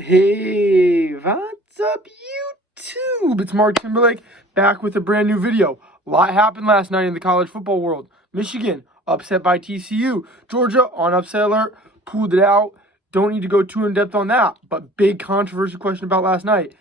Hey, what's up, YouTube? It's Mark Timberlake back with a brand new video. A lot happened last night in the college football world. Michigan upset by TCU. Georgia on upset alert, pulled it out. Don't need to go too in depth on that, but big controversial question about last night.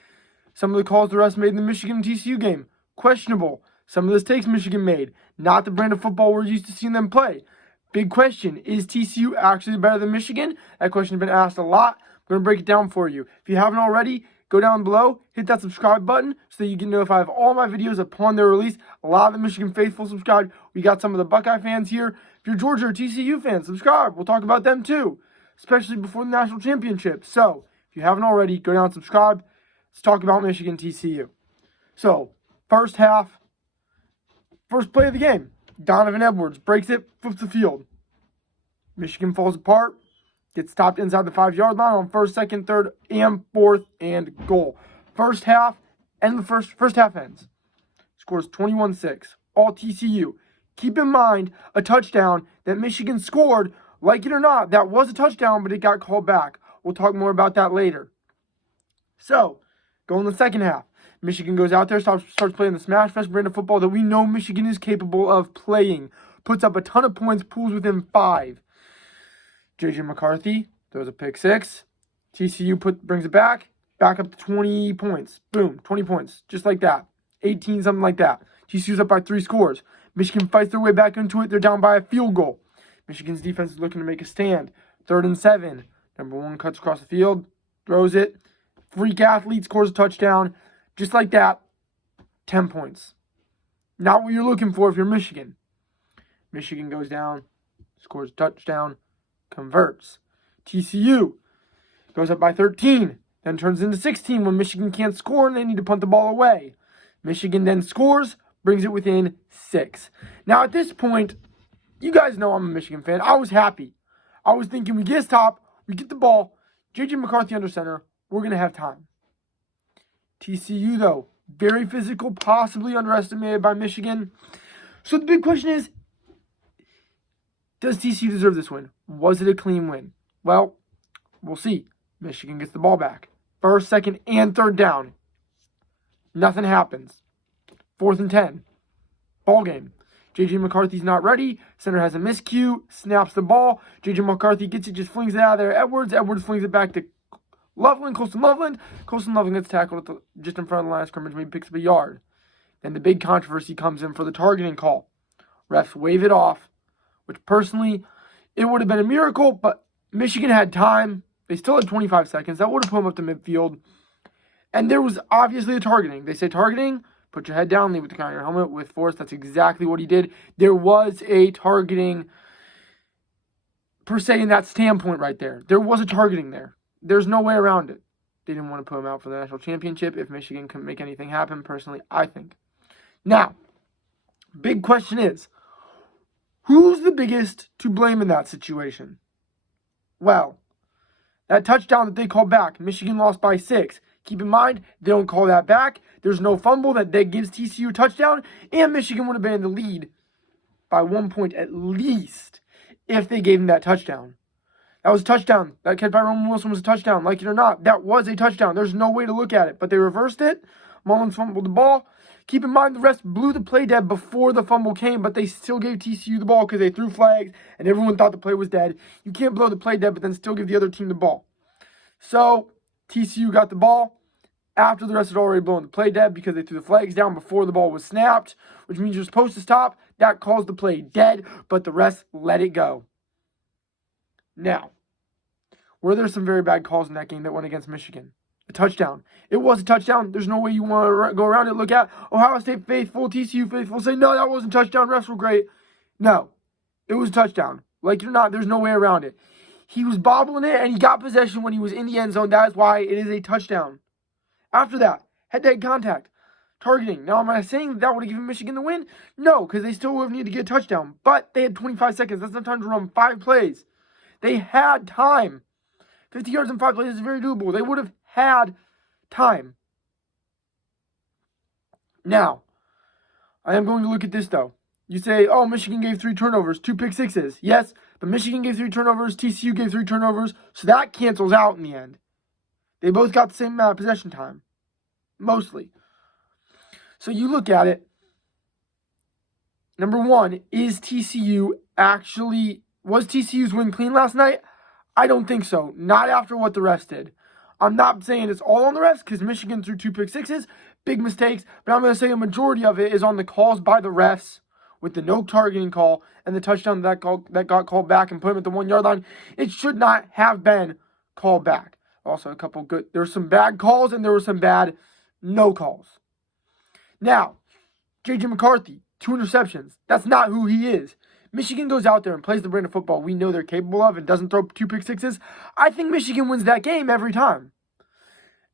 Some of the calls the refs made in the Michigan TCU game, questionable. Some of the mistakes Michigan made, not the brand of football we're used to seeing them play. Big question, is TCU actually better than Michigan? That question has been asked a lot. I'm going to break it down for you. If you haven't already, go down below, hit that subscribe button so that you get notified of all my videos upon their release. A lot of the Michigan faithful subscribed. We got some of the Buckeye fans here. If you're Georgia or TCU fans, subscribe. We'll talk about them too, especially before the national championship. So, if you haven't already, go down and subscribe. Let's talk about Michigan TCU. So, first half, first play of the game. Donovan Edwards breaks it, flips the field. Michigan falls apart, gets stopped inside the 5-yard line on first, second, third, and fourth, and goal. First half, and the first half ends. Scores 21-6, all TCU. Keep in mind, a touchdown that Michigan scored, like it or not, that was a touchdown, but it got called back. We'll talk more about that later. So, go in the second half. Michigan goes out there, starts playing the Smash Fest brand of football that we know Michigan is capable of playing. Puts up a ton of points, pulls within 5. J.J. McCarthy throws a pick 6. TCU brings it back up to 20 points. Boom, 20 points, just like that. 18, something like that. TCU's up by 3 scores. Michigan fights their way back into it. They're down by a field goal. Michigan's defense is looking to make a stand. 3rd and 7. Number 1 cuts across the field, throws it. Freak athlete scores a touchdown. Just like that, 10 points. Not what you're looking for if you're Michigan. Michigan goes down, scores a touchdown, converts. TCU goes up by 13, then turns into 16 when Michigan can't score and they need to punt the ball away. Michigan then scores, brings it within 6. Now at this point, you guys know I'm a Michigan fan. I was happy. I was thinking we get a stop, we get the ball, J.J. McCarthy under center, we're going to have time. TCU, though, very physical, possibly underestimated by Michigan. So the big question is, does TCU deserve this win? Was it a clean win? Well, we'll see. Michigan gets the ball back. 1st, 2nd, and 3rd down. Nothing happens. 4th and 10. Ball game. J.J. McCarthy's not ready. Center has a miscue. Snaps the ball. J.J. McCarthy gets it, just flings it out of there. Edwards flings it back to Colston Loveland gets tackled just in front of the line of scrimmage, maybe picks up a yard. Then the big controversy comes in for the targeting call. Refs wave it off, which personally, it would have been a miracle, but Michigan had time. They still had 25 seconds. That would have put them up to midfield. And there was obviously a targeting. They say targeting, put your head down, leave with the guy on your helmet with force. That's exactly what he did. There was a targeting, per se, in that standpoint right there. There was a targeting there. There's no way around it. They didn't want to put him out for the national championship if Michigan couldn't make anything happen, personally, I think. Now, big question is, who's the biggest to blame in that situation? Well, that touchdown that they called back, Michigan lost by 6. Keep in mind, they don't call that back. There's no fumble that gives TCU a touchdown, and Michigan would have been in the lead by 1 point at least if they gave him that touchdown. That was a touchdown. That catch by Roman Wilson was a touchdown. Like it or not, that was a touchdown. There's no way to look at it. But they reversed it. Mullins fumbled the ball. Keep in mind, the refs blew the play dead before the fumble came, but they still gave TCU the ball because they threw flags, and everyone thought the play was dead. You can't blow the play dead, but then still give the other team the ball. So, TCU got the ball after the rest had already blown the play dead because they threw the flags down before the ball was snapped, which means you're supposed to stop. That calls the play dead, but the refs let it go. Now, were there some very bad calls in that game that went against Michigan? A touchdown. It was a touchdown. There's no way you want to go around it. Look at Ohio State faithful, TCU faithful, say, no, that wasn't a touchdown. Refs were great. No, it was a touchdown. Like it or not, there's no way around it. He was bobbling it, and he got possession when he was in the end zone. That is why it is a touchdown. After that, head-to-head contact. Targeting. Now, am I saying that would have given Michigan the win? No, because they still would have needed to get a touchdown. But they had 25 seconds. That's not time to run 5 plays. They had time. 50 yards in 5 plays is very doable. They would have had time. Now, I am going to look at this, though. You say, oh, Michigan gave 3 turnovers, 2 pick sixes. Yes, but Michigan gave 3 turnovers, TCU gave 3 turnovers, so that cancels out in the end. They both got the same amount of possession time, mostly. So you look at it. Number one, was TCU's win clean last night? I don't think so. Not after what the refs did. I'm not saying it's all on the refs because Michigan threw 2 pick sixes, big mistakes, but I'm going to say a majority of it is on the calls by the refs with the no targeting call and the touchdown that got called back and put him at the 1 yard line. It should not have been called back. Also, there were some bad calls and there were some bad no calls. Now, J.J. McCarthy, 2 interceptions. That's not who he is. Michigan goes out there and plays the brand of football we know they're capable of and doesn't throw 2 pick sixes. I think Michigan wins that game every time.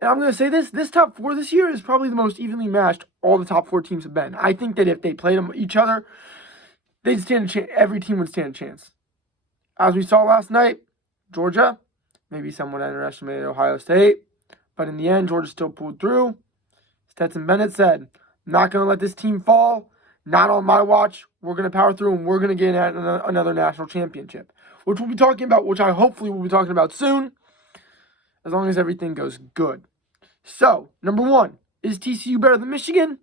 And I'm going to say this top 4 this year is probably the most evenly matched all the top 4 teams have been. I think that if they played each other, they'd stand a chance. Every team would stand a chance. As we saw last night, Georgia, maybe someone underestimated Ohio State, but in the end, Georgia still pulled through. Stetson Bennett said, "I'm not going to let this team fall. Not on my watch. We're going to power through and we're going to get another national championship," which we'll be talking about, which I hopefully will be talking about soon, as long as everything goes good. So, number one, is TCU better than Michigan?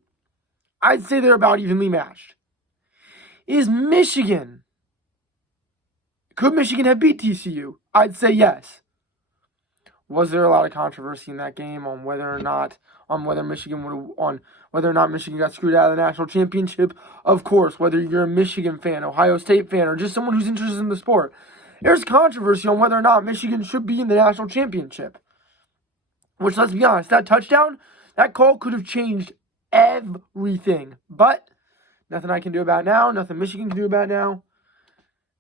I'd say they're about evenly matched. Could Michigan have beat TCU? I'd say yes. Was there a lot of controversy in that game on whether or not Michigan got screwed out of the national championship? Of course, whether you're a Michigan fan, Ohio State fan, or just someone who's interested in the sport, there's controversy on whether or not Michigan should be in the national championship. Which, let's be honest, that touchdown, that call could have changed everything. But nothing I can do about it now, nothing Michigan can do about it now.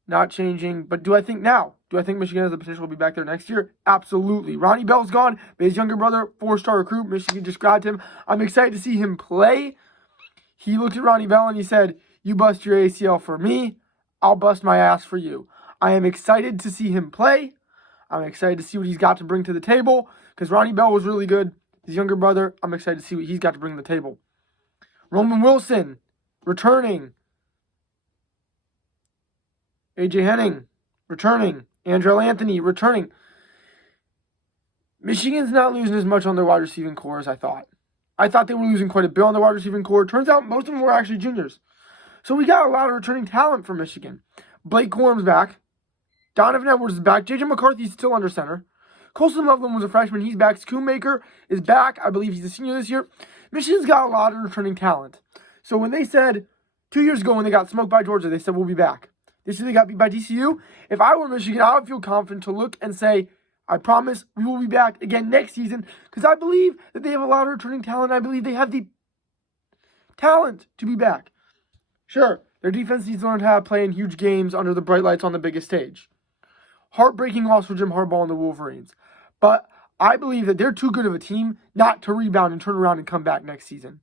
Not changing. But do I think Michigan has the potential to be back there next year? Absolutely. Ronnie Bell's gone, but his younger brother, 4-star recruit, Michigan just grabbed him. I'm excited to see him play. He looked at Ronnie Bell and he said, "You bust your ACL for me, I'll bust my ass for you." I am excited to see him play. I'm excited to see what he's got to bring to the table because Ronnie Bell was really good. His younger brother, I'm excited to see what he's got to bring to the table. Roman Wilson, returning. A.J. Henning, returning. Andrell Anthony, returning. Michigan's not losing as much on their wide receiving core as I thought. I thought they were losing quite a bit on their wide receiving core. Turns out most of them were actually juniors. So we got a lot of returning talent from Michigan. Blake Corum's back. Donovan Edwards is back. J.J. McCarthy's still under center. Colston Loveland was a freshman. He's back. Schoonmaker is back. I believe he's a senior this year. Michigan's got a lot of returning talent. So when they said 2 years ago when they got smoked by Georgia, they said, "We'll be back." This year they got beat by TCU. If I were Michigan, I would feel confident to look and say, "I promise we will be back again next season," because I believe that they have a lot of returning talent. I believe they have the talent to be back. Sure, their defense needs to learn how to play in huge games under the bright lights on the biggest stage. Heartbreaking loss for Jim Harbaugh and the Wolverines. But I believe that they're too good of a team not to rebound and turn around and come back next season.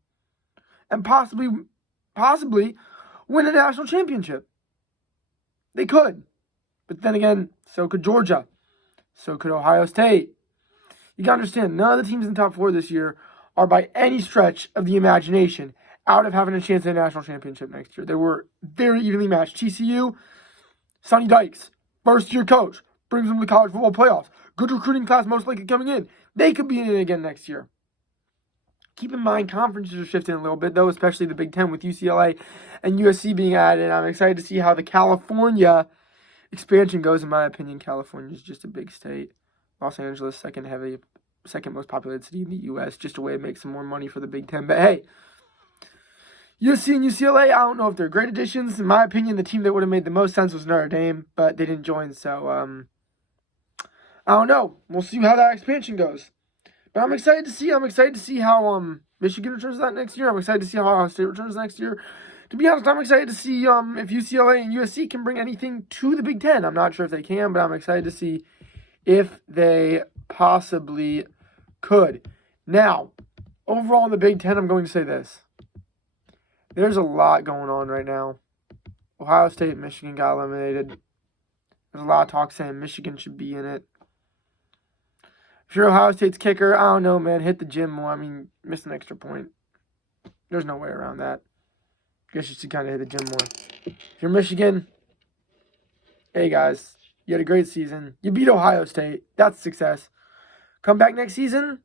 And possibly win a national championship. They could. But then again, so could Georgia. So could Ohio State. You got to understand, none of the teams in the top 4 this year are by any stretch of the imagination out of having a chance at a national championship next year. They were very evenly matched. TCU, Sonny Dykes, first-year coach, brings them to the college football playoffs. Good recruiting class most likely coming in. They could be in it again next year. Keep in mind, conferences are shifting a little bit, though, especially the Big Ten with UCLA and USC being added. I'm excited to see how the California expansion goes. In my opinion, California is just a big state. Los Angeles, second most populated city in the U.S., just a way to make some more money for the Big Ten. But hey, USC and UCLA, I don't know if they're great additions. In my opinion, the team that would have made the most sense was Notre Dame, but they didn't join, so I don't know. We'll see how that expansion goes. But I'm excited to see. I'm excited to see how Michigan returns that next year. I'm excited to see how Ohio State returns next year. To be honest, I'm excited to see if UCLA and USC can bring anything to the Big Ten. I'm not sure if they can, but I'm excited to see if they possibly could. Now, overall in the Big Ten, I'm going to say this. There's a lot going on right now. Ohio State and Michigan got eliminated. There's a lot of talk saying Michigan should be in it. If you're Ohio State's kicker, I don't know, man. Hit the gym more. I mean, miss an extra point. There's no way around that. I guess you should kind of hit the gym more. If you're Michigan, hey, guys, you had a great season. You beat Ohio State. That's success. come back next season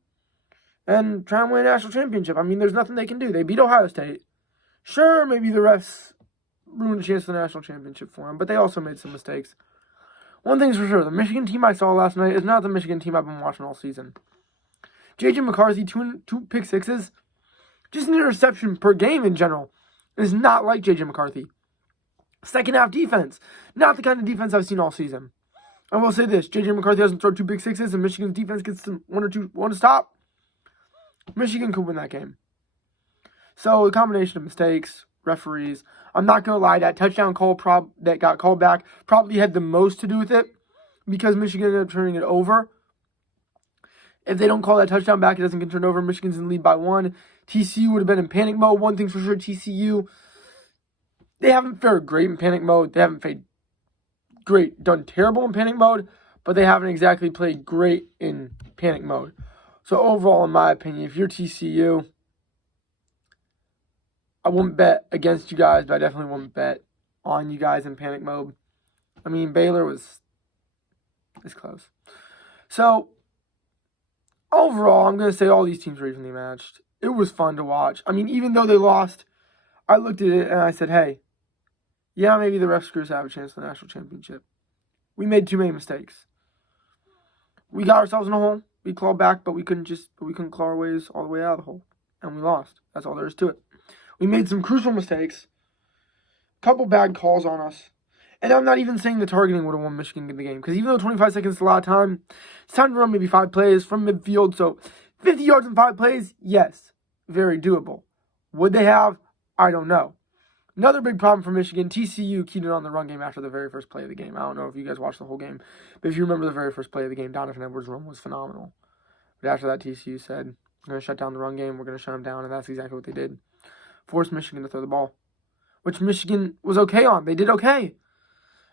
and try and win a national championship. I mean, there's nothing they can do. They beat Ohio State. Sure, maybe the refs ruined a chance for the national championship for them, but they also made some mistakes. One thing's for sure, the Michigan team I saw last night is not the Michigan team I've been watching all season. J.J. McCarthy, two pick sixes, just an interception per game in general, is not like J.J. McCarthy. Second half defense, not the kind of defense I've seen all season. I will say this, J.J. McCarthy doesn't throw 2 big sixes and Michigan's defense gets one to stop. Michigan could win that game. So a combination of mistakes, referees. I'm not going to lie, that touchdown call that got called back probably had the most to do with it because Michigan ended up turning it over. If they don't call that touchdown back, it doesn't get turned over. Michigan's in the lead by 1. TCU would have been in panic mode. One thing's for sure, TCU, they haven't fared great in panic mode. They haven't played great, done terrible in panic mode, but they haven't exactly played great in panic mode. So overall, in my opinion, if you're TCU, I wouldn't bet against you guys, but I definitely wouldn't bet on you guys in panic mode. I mean, Baylor was close. So overall, I'm going to say all these teams were evenly matched. It was fun to watch. I mean, even though they lost, I looked at it and I said, hey, yeah, maybe the ref screws have a chance for the national championship. We made too many mistakes. We got ourselves in a hole. We clawed back, but we couldn't claw our ways all the way out of the hole. And we lost. That's all there is to it. We made some crucial mistakes. A couple bad calls on us. And I'm not even saying the targeting would have won Michigan in the game. Because even though 25 seconds is a lot of time, it's time to run maybe 5 plays from midfield. So 50 yards in 5 plays, yes, very doable. Would they have? I don't know. Another big problem for Michigan, TCU keyed in on the run game after the very first play of the game. I don't know if you guys watched the whole game, but if you remember the very first play of the game, Donovan Edwards' run was phenomenal. But after that, TCU said, we're going to shut down the run game, we're going to shut them down, and that's exactly what they did. Forced Michigan to throw the ball, which Michigan was okay on. They did okay,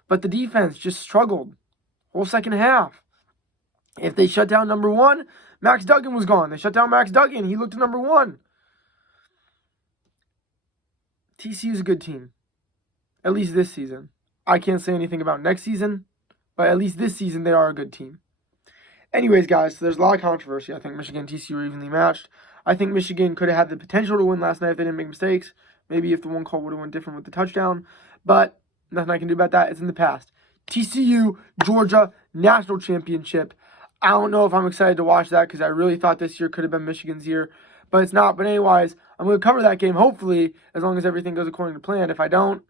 but the defense just struggled whole second half. If they shut down number 1, Max Duggan was gone. They shut down Max Duggan. He looked at number 1. TCU's a good team, at least this season. I can't say anything about next season, but at least this season they are a good team. Anyways, guys, so there's a lot of controversy. I think Michigan and TCU are evenly matched. I think Michigan could have had the potential to win last night if they didn't make mistakes. Maybe if the one call would have went different with the touchdown, but nothing I can do about that. It's in the past. TCU, Georgia, national championship. I don't know if I'm excited to watch that because I really thought this year could have been Michigan's year, but it's not. But anyways, I'm going to cover that game, hopefully, as long as everything goes according to plan. If I don't,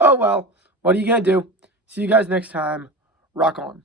oh well, what are you going to do? See you guys next time. Rock on.